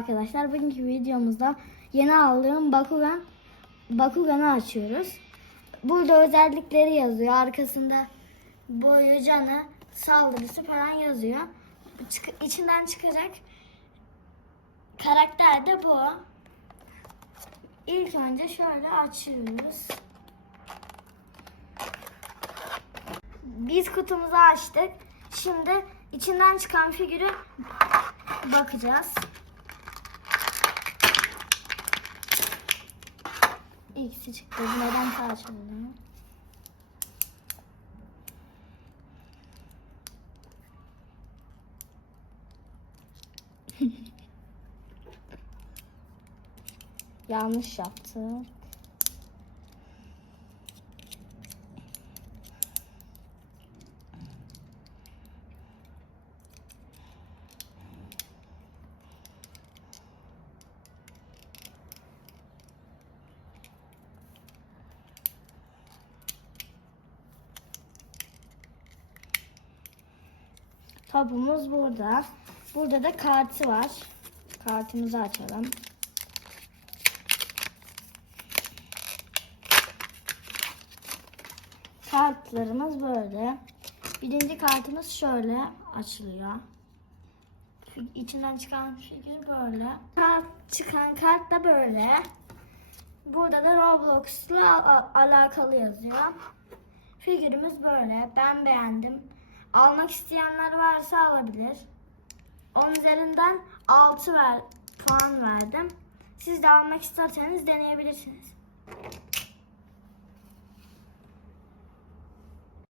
Arkadaşlar bugünkü videomuzda yeni aldığım Bakugan Bakugan'ı açıyoruz. Burada özellikleri yazıyor. Arkasında boyu, canı, saldırısı falan yazıyor. Çık- içinden çıkacak karakter de bu. İlk önce şöyle açıyoruz. Biz kutumuzu açtık. Şimdi içinden çıkan figürü bakacağız. İkisi çıktı. Neden parçaladı? Yanlış yaptım. Tabumuz burada. Burada da kartı var. Kartımızı açalım. Kartlarımız böyle. Birinci kartımız şöyle açılıyor. İçinden çıkan figür böyle. Kart, çıkan kart da böyle. Burada da Roblox'la alakalı yazıyor. Figürümüz böyle. Ben beğendim. Almak isteyenler varsa alabilir. 10 üzerinden 6 ver, puan verdim. Siz de almak isterseniz deneyebilirsiniz.